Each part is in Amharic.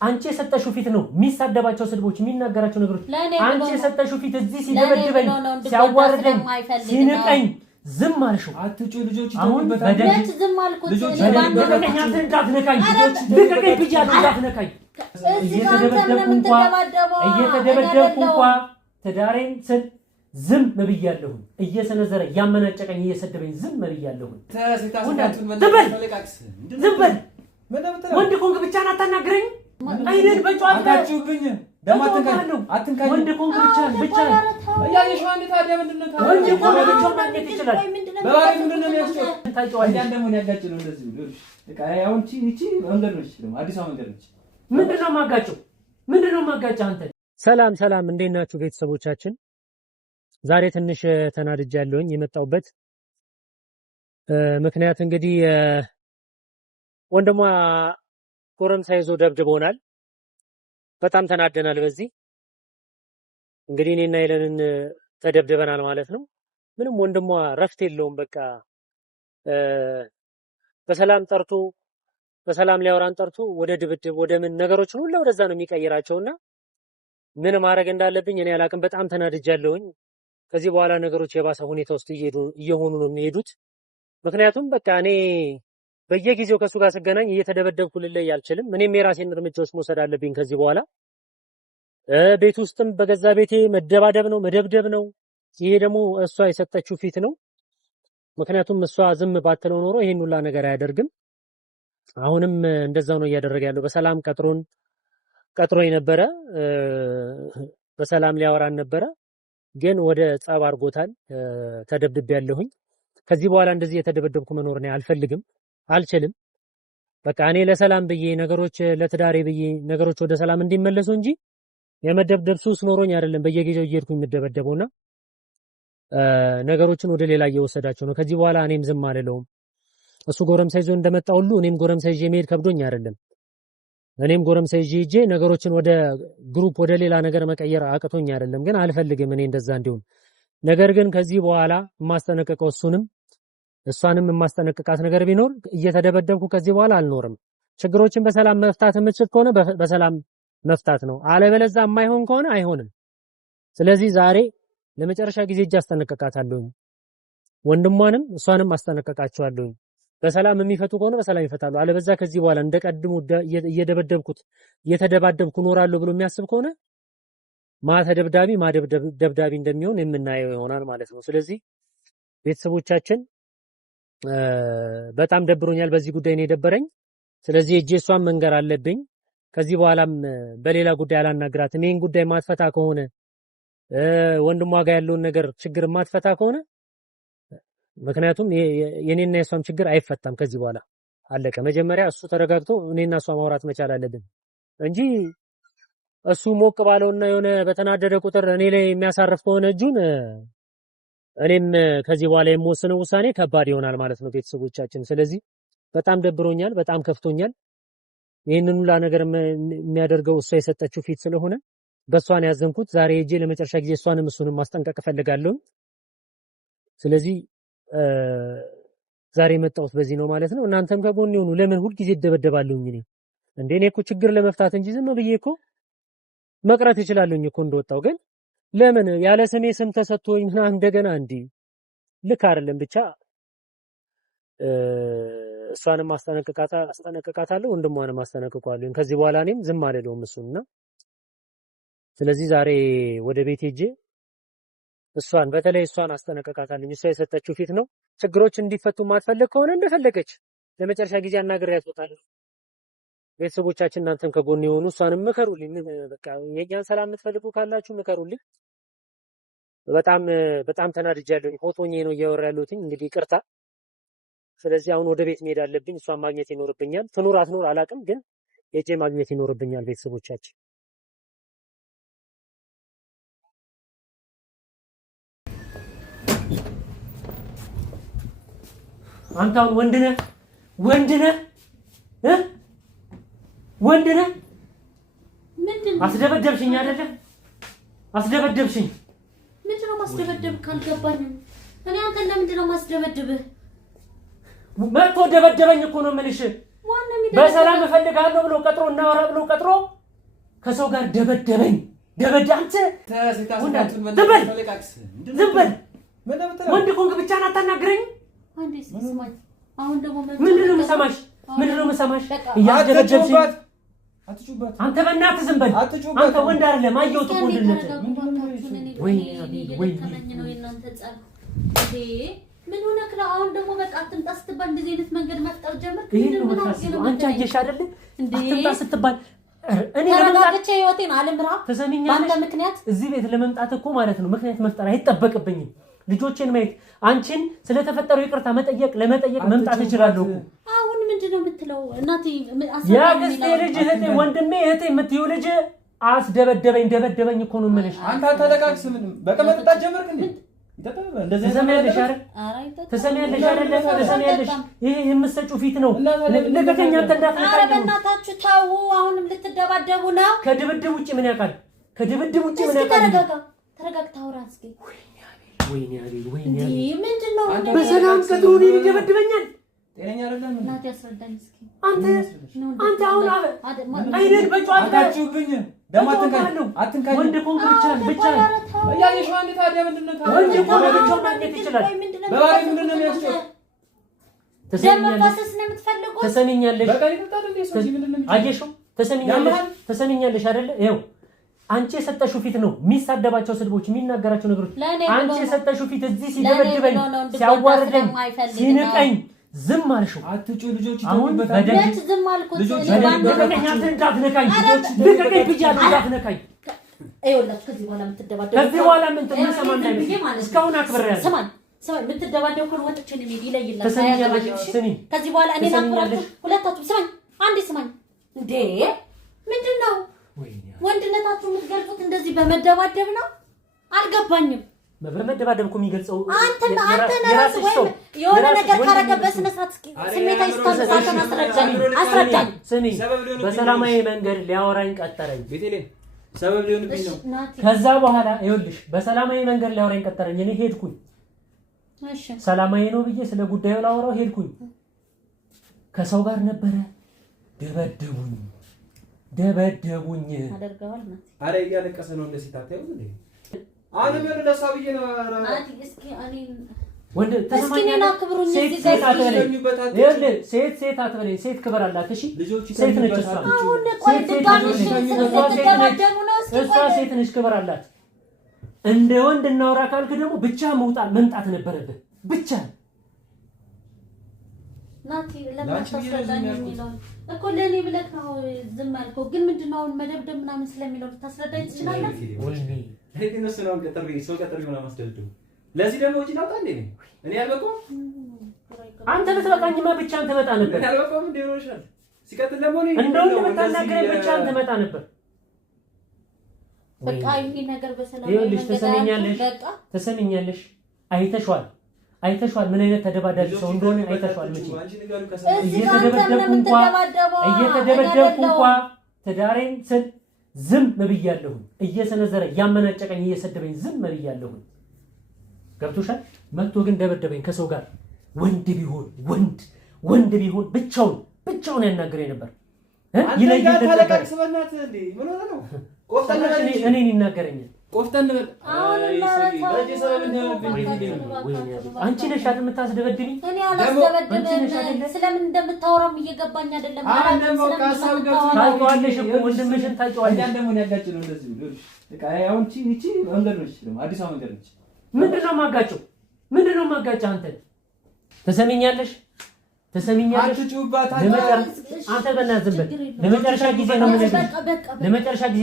አንቺ የሰጠሽው ፊት ነው የሚሳደባቸው ስድቦች የሚናገራቸው ነገሮች አንቺ የሰጠሽው ፊት እዚህ ሲደበድበኝ ሲያዋርደኝ ሲንቀኝ ዝም አልሽው አትጩ ልጆች አሁን በደንብ ዝም አልኩት ልጆች በደንብ እንዳትነካኝ ልቀቀኝ ብያለሁ እንዳትነካኝ እየተደበደብኩ እንኳን ትዳሬን ስል ዝም ብያለሁ እየሰነዘረ ያመናጨቀኝ እየሰደበኝ ዝም ብያለሁ ዝም በል ወንድ ኮንክ ብቻ አታናግረኝ አይነን በጨዋታ አታጩብኝ አትንካኝ ወንድ ኮንክ ብቻ ያየሽው አንተ ታዲያ ምንድነው ወንድ ኮንክ ብቻ ማግኘት ይችላል በባሪ ምንድነው የሚያስጨው ታጫዋለህ ያን ደግሞ ያጋጭ ነው እንደዚህ ነው በቃ አሁን እቺ መንገድ ነች ደግሞ አዲስ መንገድ ነች ምንድነው ማጋጫ አንተ ሰላም እንዴት ናችሁ ቤተሰቦቻችን ዛሬ ትንሽ ተናድጃለሁኝ የመጣውበት ምክንያት እንግዲህ ወንድሟ ጎረምሳ ይዞ ደብድቦናል በጣም ተናደናል በዚህ እንግዲህ እኔና ይለንን ተደብድበናል ማለት ነው ምንም ወንድሟ ረፍት የለውም በቃ በሰላም ሊያወራን ጠርቶ ወደ ድብድብ ወደ ምን ነገሮችን ሁሉ ወደዛ ነው የሚቀይራቸውና ምን ማድረግ እንዳለብኝ እኔ አላቅም በጣም ተናድጃለሁኝ ከዚህ በኋላ ነገሮች የባሰ ሁኔታ ውስጥ እየሆኑ ነው የሚሄዱት ምክንያቱም በቃ እኔ በየጊዜው ከሱ ጋር ስገናኝ እየተደበደብኩ ልለይ አልችልም እኔም የራሴን እርምጃዎች መውሰድ አለብኝ ከዚህ በኋላ ቤት ውስጥም በገዛ ቤቴ መደባደብ ነው መደብደብ ነው ይሄ ደግሞ እሷ የሰጠችው ፊት ነው ምክንያቱም እሷ ዝም ባትለው ኖሮ ይሄን ሁላ ነገር አያደርግም አሁንም እንደዛው ነው እያደረገ ያለው በሰላም ቀጥሮኝ ነበረ በሰላም ሊያወራን ነበረ ግን ወደ ጻብ አርጎታል ተደብድብ ያለሁኝ ከዚህ በኋላ እንደዚህ የተደበደብኩ መኖር ነው አልፈልግም አልችልም በቃ እኔ ለሰላም ብዬ ነገሮች ለትዳሬ ብዬ ነገሮች ወደ ሰላም እንዲመለሱ እንጂ የመደብደብ ሱስ ኖሮኝ አይደለም በየጊዜው እየሄድኩኝ የምደበደበውና ነገሮችን ወደ ሌላ እየወሰዳቸው ነው ከዚህ በኋላ እኔም ዝም አልለውም እሱ ጎረምሳ ይዞ እንደመጣ ሁሉ እኔም ጎረምሳ ይዤ መሄድ ከብዶኝ አይደለም እኔም ጎረምሳ ይዤ ነገሮችን ወደ ግሩፕ ወደ ሌላ ነገር መቀየር አቅቶኝ አይደለም ግን አልፈልግም እኔ እንደዛ እንዲሆን ነገር ግን ከዚህ በኋላ ማስተነቀቀው እሷንም ማስተነቀቃት ነገር ቢኖር እየተደበደብኩ ከዚህ በኋላ አልኖርም ችግሮችን በሰላም መፍታት የምትችል ከሆነ በሰላም መፍታት ነው አለበለዚያ የማይሆን ከሆነ አይሆንም ስለዚህ ዛሬ ለመጨረሻ ጊዜ እጅ አስተነቀቃታለሁ ወንድሟንም እሷንም አስተነቀቃቸዋለሁ በሰላም የሚፈቱ ከሆነ በሰላም ይፈታሉ አለበለዚያ ከዚህ በኋላ እንደቀድሙ እየተደባደብኩ ኖራለሁ ብሎ የሚያስብ ከሆነ ደብዳቢ እንደሚሆን የምናየው ይሆናል ማለት ነው ስለዚህ ቤተሰቦቻችን በጣም ደብሮኛል በዚህ ጉዳይ ነው የደበረኝ ስለዚህ እጄሷን መንገር አለብኝ ከዚህ በኋላም በሌላ ጉዳይ አላናግራትም ይሄን ጉዳይ ማጥፋታ ከሆነ ወንድሟ ጋር ያለውን ነገር ችግር ማጥፋታ ከሆነ ምክንያቱም የኔና የሷም ችግር አይፈታም ከዚህ በኋላ አለቀ መጀመሪያ እሱ ተረጋግቶ እኔና እሷ ማውራት መቻል አለብን እንጂ እሱ ሞቅ ባለውና የሆነ በተናደደ ቁጥር እኔ ላይ የሚያሳርፍ ከሆነ እጁን እኔም ከዚህ በኋላ የምወስነው ውሳኔ ከባድ ይሆናል ማለት ነው ቤተሰቦቻችን ስለዚህ በጣም ደብሮኛል በጣም ከፍቶኛል ይሄንን ሁሉ ነገር የሚያደርገው እሷ የሰጠችው ፊት ስለሆነ በሷን ያዘንኩት ዛሬ እጄ ለመጨረሻ ጊዜ እሷንም እሱንም ማስጠንቀቅ ፈልጋለሁ ስለዚህ ዛሬ መጣሁት በዚህ ነው ማለት ነው እናንተም ከጎን ይሁኑ ለምን ሁሉ ጊዜ ይደበደባሉኝ እኔ እኮ ችግር ለመፍታት እንጂ ዝም ብዬ እኮ መቅረት ይችላልኝ እኮ እንደወጣው ግን ለምን ያለ ስሜ ስም ተሰጥቶኝ እንደገና እንዲ ልክ አይደለም ብቻ እሷንም አስጠነቅቃታለሁ ወንድሟንም አስጠነቅቃለሁ ከዚህ በኋላ እኔም ዝም አልለውም እሱና ስለዚህ ዛሬ ወደ ቤት ሄጄ በተለይ እሷን አስጠነቅቃታለሁ እሷ የሰጠችው ፊት ነው ችግሮች እንዲፈቱ ማትፈልግ ከሆነ እንደፈለገች ለመጨረሻ ጊዜ አናግሬያት ወጣለሁ ቤተሰቦቻችን እናንተም ከጎን ይሆኑ እሷንም ምከሩልኝ በቃ የኛን ሰላም የምትፈልጉ ካላችሁ ምከሩልኝ በጣም ተናድጃለሁ ሆቶኜ ነው እያወራ ያለሁት እንግዲህ ይቅርታ ስለዚህ አሁን ወደ ቤት መሄድ አለብኝ እሷን ማግኘት ይኖርብኛል ትኑር አትኑር አላቅም ግን የጄ ማግኘት ይኖርብኛል ቤተሰቦቻችን አንተው ወንድነህ ምንድነው አስደበደብሽኝ አይደለ አስደበደብሽኝ ምንድነው ማስደበደብ ካልገባኝ እኔ አንተን ለምንድነው ማስደበደብህ መጥቶ ደበደበኝ እኮ ነው የምልሽ ዋና በሰላም እፈልጋለሁ ብሎ ቀጥሮ እናወራ ብሎ ቀጥሮ ከሰው ጋር ደበደበኝ። አንተ ዝም በል ወንድ ኮንክ ብቻ አታናግረኝ። አሁን ደግሞ ምንድነው የምሰማሽ? እያደረጀብሽ አንተ በእናትህ ዝም በል። አንተ ወንድ አይደለም አየሁት እኮ ወንድነት። ምን ሆነክ ነው? አሁን ደግሞ በቃ አትምጣ ስትባል እንደዚህ አይነት መንገድ መፍጠር ጀመርክ። አንቺ አየሽ አይደል? አትምጣ ስትባል እኔ ለመምጣት ህይወቴን አልምራ ተሰሚኛለሽ። ምክንያት እዚህ ቤት ለመምጣት እኮ ማለት ነው ምክንያት መፍጠር አይጠበቅብኝም። ልጆቼን ማየት አንቺን ስለተፈጠረው ይቅርታ ለመጠየቅ መምጣት እችላለሁ። አሁን ምንድነው የምትለው? እናቴ ያክስቴ ልጅ እህቴ ወንድሜ እህቴ የምትይው ልጅ ደበደበኝ እኮ ነው የምልሽ። አንተ አታለቃቅስ። ምንም በቃ መጠጣት ጀመርክ እንዴ? ትሰሚያለሽ አይደል? ይሄ የምትሰጪው ፊት ነው። ልቀቀኝ አንተ እንዳትነካኝ። ኧረ በእናታችሁ ተው። አሁንም ልትደባደቡ ነው? ከድብድብ ውጪ ምን ያውቃል? ተረጋግታ አውራ እስኪ። ወይኔ ምንድነው? በሰላም ቀጥሮ እኔን ይደበድበኛል። ጤነኛ አይደለም። እናቴ አስረዳኝ እስኪ። አንተ አሁን አይደል በጨዋታ አታችሁብኝ። ደሞ አትንካኝ። ወንድ ኮንክ ብቻ ያየሽው አንዴ ታዲያ ምንድነው? ወንድ ኮንክ ብቻ ማግኘት ይችላል። በባሪ ምንድነው የሚያስጨው? ተሰሚኛለሽ? በቃ ይፈታል እንዴ? ሰው ምንድነው? አየሽው? ተሰሚኛለሽ አይደለ? ይኸው አንቺ የሰጠሽው ፊት ነው የሚሳደባቸው ስድቦች የሚናገራቸው ነገሮች። አንቺ የሰጠሽው ፊት እዚህ ሲደበድበኝ ሲያዋርደኝ ሲንቀኝ ዝም አልሽው። አትጩ ልጆች አሁን በደንብ ዝም አልኩት። ልቀቀኝ እንዳትነካኝ። ልቀቀኝ ብያለሁ እንዳትነካኝ። ይኸውላችሁ ከዚህ በኋላ የምትደባደቡ ከዚህ በኋላ ምን ተሰማ እንዳይመስል እስካሁን አክብሬያለሁ። ስማኝ የምትደባደቡ ከሆነ ወጥቼ ነው ይለይላችሁ። ስሚ ከዚህ በኋላ እኔ ናቁራችሁ ሁለታችሁ። ስማኝ አንዴ ስማኝ። እንዴ ምንድነው ወንድነታችሁ የምትገልጹት እንደዚህ በመደባደብ ነው? አልገባኝም። በመደባደብ እኮ የሚገልጸው አንተ ራስ ወይ የሆነ ነገር ካረገበት ስነ ስርዓት ስሜታዊ ስታንሳተን አስረዳኝ። ስሚ በሰላማዊ መንገድ ሊያወራኝ ቀጠረኝ። ቤቴሌ ሰበብ ሊሆንብኝ ነው። ከዛ በኋላ ይኸውልሽ በሰላማዊ መንገድ ሊያወራኝ ቀጠረኝ። እኔ ሄድኩኝ። እሺ ሰላማዊ ነው ብዬ ስለ ጉዳዩ ላወራው ሄድኩኝ። ከሰው ጋር ነበረ። ደበደቡኝ። አደርጋዋል ማለት አረ እያለቀሰ ነው እንደዚህ ታታዩ እንዴ? አሁን ምን ለሳው ብዬ ነው እስኪ እኔ ወንድ ተሰማኝና ክብሩኝ ሴት አትበለኝ። ሴት ክብር አላት። እሺ ሴት ነች እሷ። አሁን ቆይ ድጋሚ ተደባደቡ ነው። እሷ ሴት ነች፣ ክብር አላት። እንደ ወንድ እናውራ ካልክ ደግሞ ብቻ መምጣት ነበረብህ ብቻ። ናቲ ለማታስረዳኝ የሚለው እኮ ለኔ ብለህ ነው ዝም አልከው። ግን ምንድነው አሁን መደብደብ ምናምን ስለሚለው ታስረዳኝ ትችላለህ? ወልኔ እኔ ነው ቀጠር ሆነ ማስደብደብ። ለዚህ ደግሞ ወጪ ላውጣ እንዴ? እኔ አልበቃም። አንተ ልትበቃኝማ ብቻ አንተ መጣ ነበር። እኔ አልበቃም እንዴ ይሆናል። ሲቀጥል ደግሞ እኔ እንደው ልታናገረኝ ብቻ አንተ መጣ ነበር። በቃ ይሄ ነገር በሰላም ይኸውልሽ ተሰሚኛለሽ። አይተሽዋል ምን አይነት ተደባዳቢ ሰው እንደሆነ አይተሽዋል። እየተደበደብኩ እንኳን ትዳሬን ስል ዝም ብያለሁ። እየሰነዘረ እያመናጨቀኝ እየሰደበኝ ዝም ብያለሁ። ገብቶሻል? መጥቶ ግን ደበደበኝ ከሰው ጋር። ወንድ ቢሆን ብቻውን ያናግረኝ ነበር። ይለይልኝ ነበር። እኔን ይናገረኛል። ቆፍጠን በል። አንቺ ነሽ አይደል የምታስደበድብኝ? እኔ አላስደበድብም። ስለምን እንደምታወራም እየገባኝ አይደለም። ታውቂዋለሽ እኮ ወንድምሽን ታውቂዋለሽ። ምንድነው ማጋጨው? አንተ ተሰሚኛለሽ? አንተ በእናትህ ዝም በል። ለመጨረሻ ጊዜ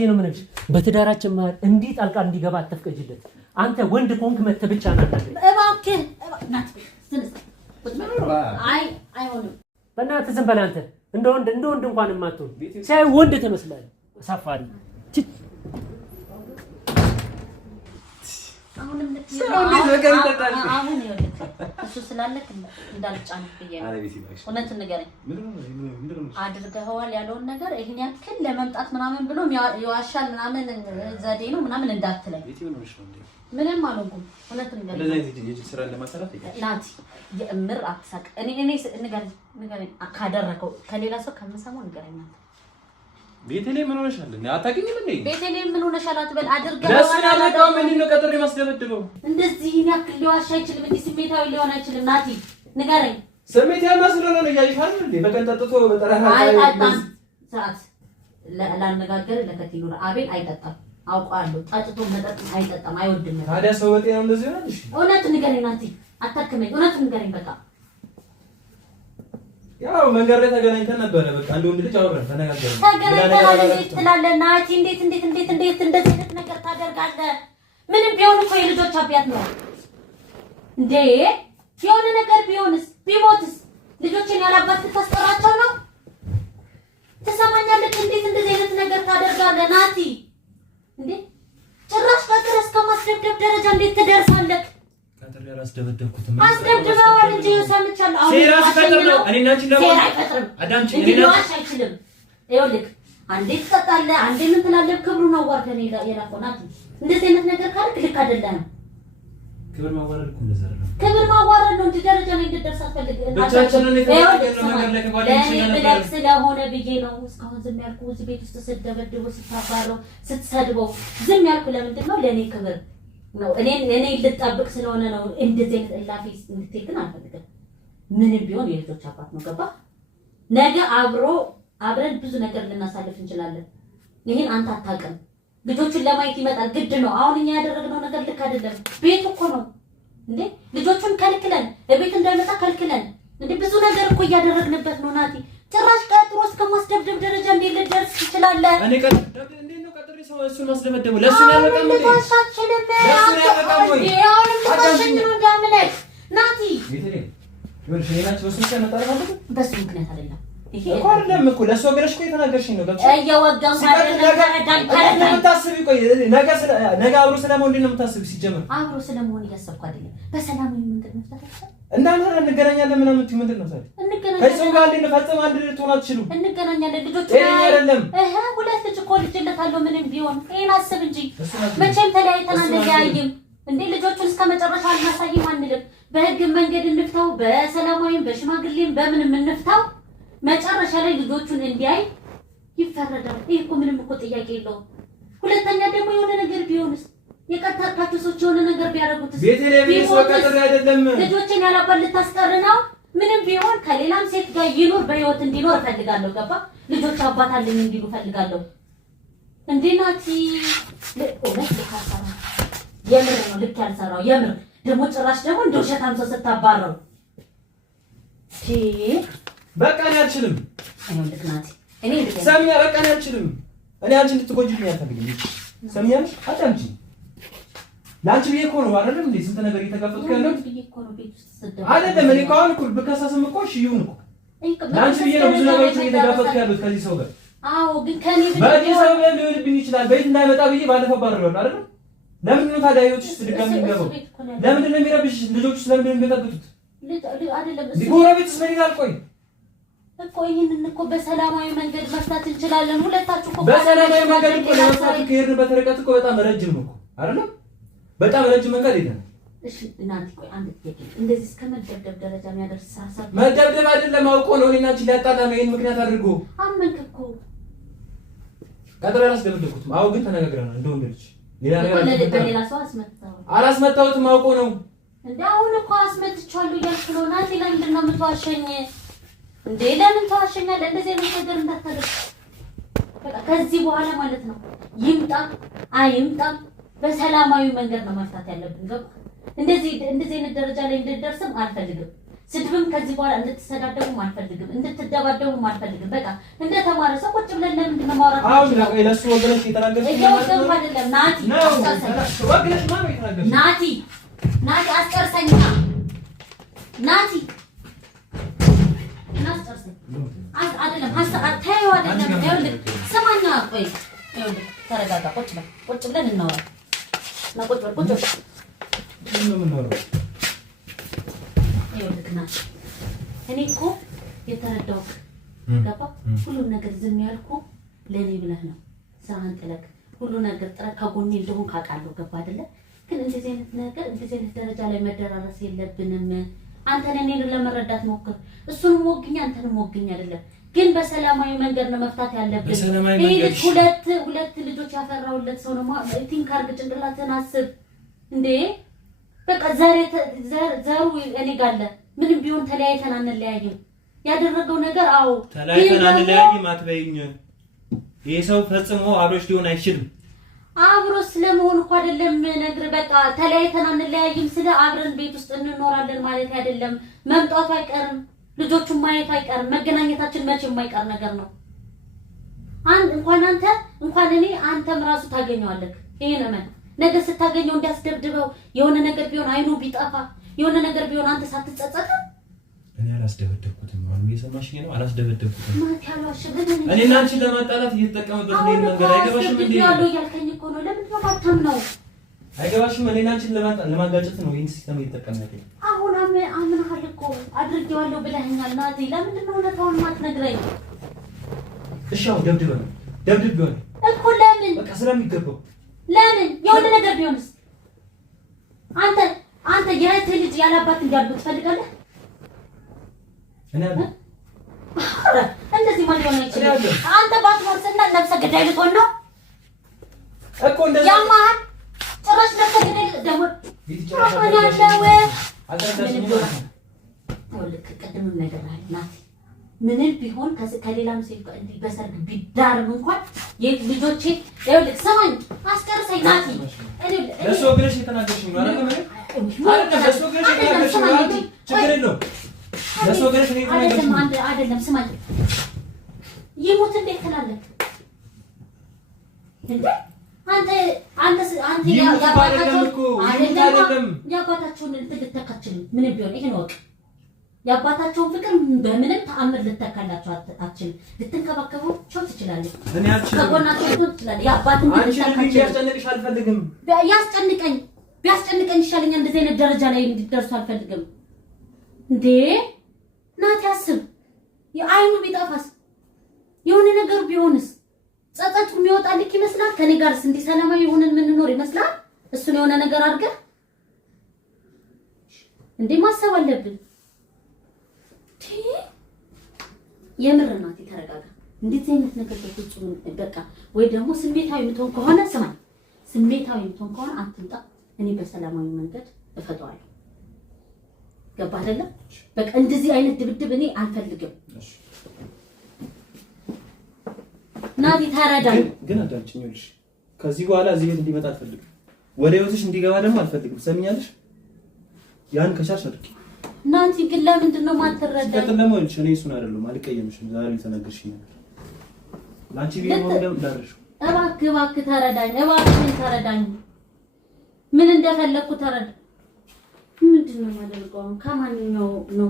ነው የምነግርሽ። በትዳራችን መሀል እንዲህ ጣልቃ እንዲገባ አትፍቀጂለት። አንተ ወንድ ኮንክ መተህ ብቻ እባክህ አይሆንም። በእናትህ ዝም በል። አንተ እንደ ወንድ እንኳን የማትሆን ሲያይ ወንድ ትመስላለህ። አሳፋሪ አሁንም አሁን እሱ ስላለክ እንዳልጫንክ ብዬ ነው። እውነት ንገረኝ፣ አድርገኸዋል ያለውን ነገር ይሄን ያክል ለመምጣት ምናምን ብሎ ይዋሻል ምናምን ዘዴ ነው ምናምን እንዳትለኝ። ምንም አልሆንኩም። እውነት ንገረኝ። ናቲ የእምር አትሳቅ። እኔ ንገረኝ ካደረገው ከሌላ ሰው ከምሰማው ንገረኝ። ቤተልሔም ምን ሆነሻል? አታውቂኝም እንዴ? ቤተልሔም ምን ሆነሻል አትበል። አድርገው ለስናለቀው ምን ነው ቀጥሬ ማስደበድበው? እንደዚህ ያክል ሊዋሽ አይችልም። እንዴ ስሜታዊ ሊሆን አይችልም። ናቲ ንገረኝ። ስሜታዊ መስሎኝ ነው ያይፋል እንዴ? በቀን ጠጥቶ በጠራራ አይጣጣም። ሰዓት ላነጋገር ለከቲኑ አቤል አይጠጣም። አውቃለሁ። ጠጥቶ መጠጥ አይጠጣም፣ አይወድም። ታዲያ ሰው በጤናው እንደዚህ ይሆናል? እሺ እውነት ንገረኝ ናቲ፣ አታክመኝ። እውነት ንገረኝ በቃ። ያው መንገድ ላይ ተገናኝተን ነበረ። በቃ አንድ ወንድ ልጅ አወራን፣ ተነጋገርን። ተገናኝተን እንዴት ትላለህ ናቲ? እንዴት እንደዚህ አይነት ነገር ታደርጋለህ? ምንም ቢሆን እኮ የልጆች አብያት ነው እንዴ። የሆነ ነገር ቢሆንስ ቢሞትስ ልጆችን ያላባት ልታስጠራቸው ነው? ትሰማኛለህ? እንዴት እንደዚህ አይነት ነገር ታደርጋለህ ናቲ? እንዴ ጭራሽ ቀጥረ እስከማስደብደብ ደረጃ እንዴት ትደርሳለህ? ቀጥረ ያላስደበደብኩትም አስደብድበዋል እንጂ ሰምቻለሁ። አሁን ሴራ ሲፈጥር ነው። እኔ እና አንቺ ደግሞ አዳምጪ። እኔ እና አንቺ አይችልም። ይኸውልህ አንዴ ትጠጣለህ፣ አንዴ ምን ትላለህ? ክብሩን አዋርደን የላከው ናቲ። እንደዚህ አይነት ነገር ካልክ ልክ አይደለም። ክብር ማዋረድ እኮ እንደዛ አይደለም። ክብር ማዋረድ ነው እንጂ ደረጃ ላይ እንድትደርስ አትፈልግም። ብቻችንን የተነጋገርነው ነገር ላይ ከጓደኞቼ ጋር ነበር ስለሆነ ብዬ ነው እስካሁን ዝም ያልኩህ። እዚህ ቤት ውስጥ ስትደበድቡ፣ ስታባረው፣ ስትሰድበው ዝም ያልኩህ ለምንድን ነው? ለእኔ ክብር ነው። እኔ ልጠብቅ ስለሆነ ነው። እንደዚህ አይነት እላፊ እንድትሄድ ግን አልፈልግም። ምንም ቢሆን የልጆች አባት ነው። ገባህ? ነገ አብረን ብዙ ነገር ልናሳልፍ እንችላለን። ይሄን አንተ አታውቅም። ልጆቹን ለማየት ይመጣል፣ ግድ ነው። አሁን እኛ ያደረግነው ነገር ልክ አይደለም። ቤቱ እኮ ነው እንዴ ልጆቹን ከልክለን እቤት እንዳይመጣ ከልክለን እንዴ ብዙ ነገር እኮ እያደረግንበት ነው ናቲ። ጭራሽ ቀጥሮ እስከማስደብደብ ደረጃ እንዴት ልደርስ ትችላለህ? እኔ እንዴት ነው ቀጥሬ ሰው እሱን ማስደበደበው? ለሱ ነው ያበቃው እንዴ? ለሱ ነው ያበቃው ወይ? አሁንም ተሸኝ ነው እንዳምነህ ናቲ። ቤተልሔም ይኸውልሽ፣ እኔ ናቸው በሱ ምክንያት መጣላት አለብን? በሱ ምክንያት አይደለም ይሄ እኮ አይደለም እኮ ለሱ ወገነሽ እኮ የተናገርሽኝ ነው። ገብቶሽ እየወጋው አይደለም የምታስቢ። ቆይ ነገ አብሮ ስለመሆን እንዴት ነው የምታስቢ? ሲጀመር አብሮ ስለመሆን እያሰብኩ አይደለም። በሰላማዊ መንገድ መፍታት አይቻልም? እንዳንተ እንገናኛለን ምናምን የምትይው ምንድን ነው ታዲያ? እንገናኛለን። ከሰው ጋር እንዴት ፈጽሞ አንድ ልትሆን አትችሉም? እንገናኛለን። ልጆች አይደለም ሁለት ልጅ እኮ ልጅለታለሁ። ምንም ቢሆን ይሄን አስብ እንጂ መቼም ተለያይተን አንለያይም እንዴ። ልጆቹን እስከ መጨረሻ አናሳይም አንልም። በህግ መንገድ እንፍታው፣ በሰላማዊም በሽማግሌም በምንም እንፍታው። መጨረሻ ላይ ልጆቹን እንዲያይ ይፈረዳል። ይሄ እኮ ምንም እኮ ጥያቄ የለውም። ሁለተኛ ደግሞ የሆነ ነገር ቢሆንስ የቀጠርካቸው ሰዎች የሆነ ነገር ቢያደርጉትስ? አይደለም ልጆችን ያላባል ልታስቀር ነው። ምንም ቢሆን ከሌላም ሴት ጋር ይኖር በህይወት እንዲኖር እፈልጋለሁ። ገባ? ልጆች አባት አለኝ እንዲሉ እፈልጋለሁ። እንዴ ናቲ ለኦለት ልካሰራ የምር ነው ልክ ያልሰራው የምር ደግሞ ጭራሽ ደግሞ እንደ ውሸታም ሰው ስታባረው በቃ እኔ አልችልም። እኔ ሰሚያ በቃ እኔ አልችልም። እኔ አንቺ እንድትጎጂኝ አልፈልግም። ሰሚያለሽ? አዳምጪ። ለአንቺ ብዬሽ እኮ ነው አይደለም እንዴ ስንት ነገር እየተጋፈጥኩ ያለው አይደለም። እኔ እኮ አሁን እኮ ብከሰስም እኮ እሺ ይሁን እኮ ለአንቺ ብዬሽ ነው ብዙ ነገሮችን እየተጋፈጥኩ ያሉት ከዚህ ሰው ጋር። አዎ ግን ከኔ በዚህ ሰው ጋር ሊሆንብኝ ይችላል። ቤት እንዳይመጣ ብዬ ባለፈው ባረረው አይደል? ለምንድን ነው ታዲያ ህይወትሽ ውስጥ ድጋሚ የሚገባው? ለምንድን ነው የሚረብሽሽ? ልጆችሽ ለምንድን ነው የሚበጠብጡት? ጎረቤትስ ምን ይላል? ቆይ እኮ ይሄንን እኮ በሰላማዊ መንገድ መፍታት እንችላለን። ሁለታችሁ እኮ በሰላማዊ መንገድ እኮ ለመፍታት ከሄድንበት ርቀት እኮ በጣም ረጅም ነው እኮ አይደለም? በጣም ረጅም መንገድ ሄደን። እሺ እናንተ ቆይ አንድ ጥያቄ፣ እንደዚህ እስከ መደብደብ ደረጃ የሚያደርስ ሀሳብ መደብደብ አይደለም አውቆ ነው እኔና አንቺ ሊያጣላ ነው። ይሄን ምክንያት አድርጎ አመንክ እኮ ቀጥሮ አላስደበደብኩትም። አዎ ግን ተነጋግረናል እንደ ወንድ ልጅ። ሌላ ሰው አላስመታሁትም አውቆ ነው እንዴ። አሁን እኮ አስመትቻለሁ እያልኩ ነው ናቲ። ለምንድን ነው የምትዋሸኝ እንዴ? ለምን ተዋሸኛለህ? እንደዚህ አይነት ነገር እንዳታደርግ በቃ ከዚህ በኋላ ማለት ነው። ይምጣ አይምጣም በሰላማዊ መንገድ ነው መፍታት ያለብን። ገባ? እንደዚህ አይነት ደረጃ ላይ እንድትደርስም አልፈልግም። ስድብም ከዚህ በኋላ እንድትሰዳደቡም አልፈልግም፣ እንድትደባደቡም አልፈልግም። በቃ እንደተማረ ሰው ቁጭ ብለን ለምንድን ነው ማውራት? አሁን ለሱ ወገነሽ የተናገርሽ ነው አይደለም? ናቲ ወገነሽ ማን ነው የተናገርሽ? ናቲ አስጨርሰኛ ናቲ አይደለም ታየው አይደለም። ይኸውልህ ስማኛ፣ ቆይ ይኸውልህ ተረጋጋ። ቁጭ ብለን እናውራ። ቁጭ በል ምን ነው ይወልክናል እኔ እኮ የተረዳሁት ገባ ሁሉ ነገር ዝም ያልኩ ለኔ ብለህ ነው ስራህን ጥለህ ሁሉ ነገር ጥረት ከጎኔ እንደሆን ካቃለው ገባ አይደለ ግን እንደዚህ አይነት ነገር እንደዚህ አይነት ደረጃ ላይ መደራረስ የለብንም አንተ እኔን ለመረዳት ሞክር እሱንም ወግኛ አንተንም ወግኛ አይደለም ግን በሰላማዊ መንገድ ነው መፍታት ያለብን ይሄ ሁለት ልጆች ያፈራውለት ሰው ነው ቲንክ አርግ ጭንቅላትን አስብ እንዴ በቃ ዘሩ እኔ ጋር ምንም ቢሆን ተለያይተን አንለያይም ያደረገው ነገር አው ተለያይተን አንለያይም አትበይኝ ይሄ ሰው ፈጽሞ አብሮሽ ሊሆን አይችልም አብሮ ስለመሆን እኮ አይደለም ነገር በቃ ተለያይተን አንለያይም ስለ አብረን ቤት ውስጥ እንኖራለን ማለት አይደለም መምጣቱ አይቀርም ልጆቹን ማየት አይቀርም መገናኘታችን መቼም የማይቀር ነገር ነው እንኳን እኔ አንተም ራሱ ታገኘዋለህ ይሄ ነው ነገ ስታገኘው እንዲያስደብድበው የሆነ ነገር ቢሆን አይኑ ቢጣፋ የሆነ ነገር ቢሆን አንተ ሳትጸጸት እኔ አላስደበደብኩትም አሁን እየሰማሽኝ ነው አላስደበደብኩትም ማለት ያሏሽብኝ እኔ እና አንቺ ለማጣላት እየተጠቀመበት ነው መንገድ አይገባሽም እንዴ ያለው ያልከኝ እኮ ነው ለምን ተባታም ነው አይገባሽም እኔ እና አንቺን ለማጋጨት ነው ይሄን ሲስተም እየተጠቀመበት አሁን አምናሃል እኮ አድርጌዋለሁ ብለኸኛል ናቲ ለምን ነው እውነታውን ማትነግረኝ እሺ አሁን ደብድበው እኮ ለምን በቃ ስለሚገባው ለምን የሆነ ነገር ቢሆንስ አንተ የእህት ልጅ ያላባት እንዲያድግ ትፈልጋለህ እኔ አለ እንደዚህ ማለት ነው ይችላል አንተ ባትሞትና ነፍሰ ገዳይ ልትሆን ነው እኮ እንደዚህ ያማህ ጭራሽ ነፍሰ ገዳይ ደግሞ ቅድም ነገር ናት ምንም ቢሆን ከሌላም ሴት ጋር እንዲህ በሰርግ ቢዳርም እንኳን የልጆቼ ይኸውልህ ሰማኝ አስጨርሰኝ ናቲ እኔ ለሱ ግለሽ የተናገርሽኝ ነው አይደል ለሱ ግለሽ የተናገርሽኝ ነው አይደል ችግር የለውም ለሱ ግለሽ የተናገርሽኝ አይደለም ስማኝ ይሞት እንዴት ትላለህ እንዴ አንተ ያባታቸውን ልትተካችልም ምንም ቢሆን ይሄን ወቅ ያባታቸውን ፍቅር በምንም ተአምር ልትተካላቸው አትችልም ልትንከባከባቸው ትችላለህ እኔ አልችልም ከጎናቸው ትችላለህ ያባትን ልትተካቸው ያስጨንቅሽ አልፈልግም ቢያስጨንቀኝ ይሻለኛል እንደዚህ አይነት ደረጃ ላይ እንዲደርሱ አልፈልግም እንዴ ናት ያስብ የአይኑ ቢጠፋስ የሆነ ነገር ቢሆንስ ጸጸቱ የሚወጣልክ ይመስላል ከኔ ጋርስ እንዲህ ሰላማዊ ሆነን ምንኖር ይመስላል እሱን የሆነ ነገር አድርገህ እንዴ ማሰብ አለብን የምር ናት ተረጋጋ እንዴት አይነት ነገር በፍጹም በቃ ወይ ደግሞ ስሜታዊ የምትሆን ከሆነ ስማኝ ስሜታዊ የምትሆን ከሆነ አትምጣ እኔ በሰላማዊ መንገድ እፈታዋለሁ ገባ አይደለ በቃ እንደዚህ አይነት ድብድብ እኔ አልፈልግም ናቲ ተረዳኝ ግን አዳልጭኝልሽ ከዚህ በኋላ እዚህ ቤት እንዲመጣ አልፈልግም ወደ ህይወትሽ እንዲገባ ደግሞ አልፈልግም ሰምኛለሽ ያን ከቻልሽ አድርጊ ናቲ ግን ለምንድን ነው ማትረዳኝ ከተለሞ እኔ እሱን አይደለም አልቀየምሽም ዛሬ ተነግርሽኝ ላንቺ ቢሆን ወደም ዳርሽ እባክህ ተረዳኝ ምን እንደፈለኩ ተረዳ ምንድነው ማደርገው ከማንኛው ነው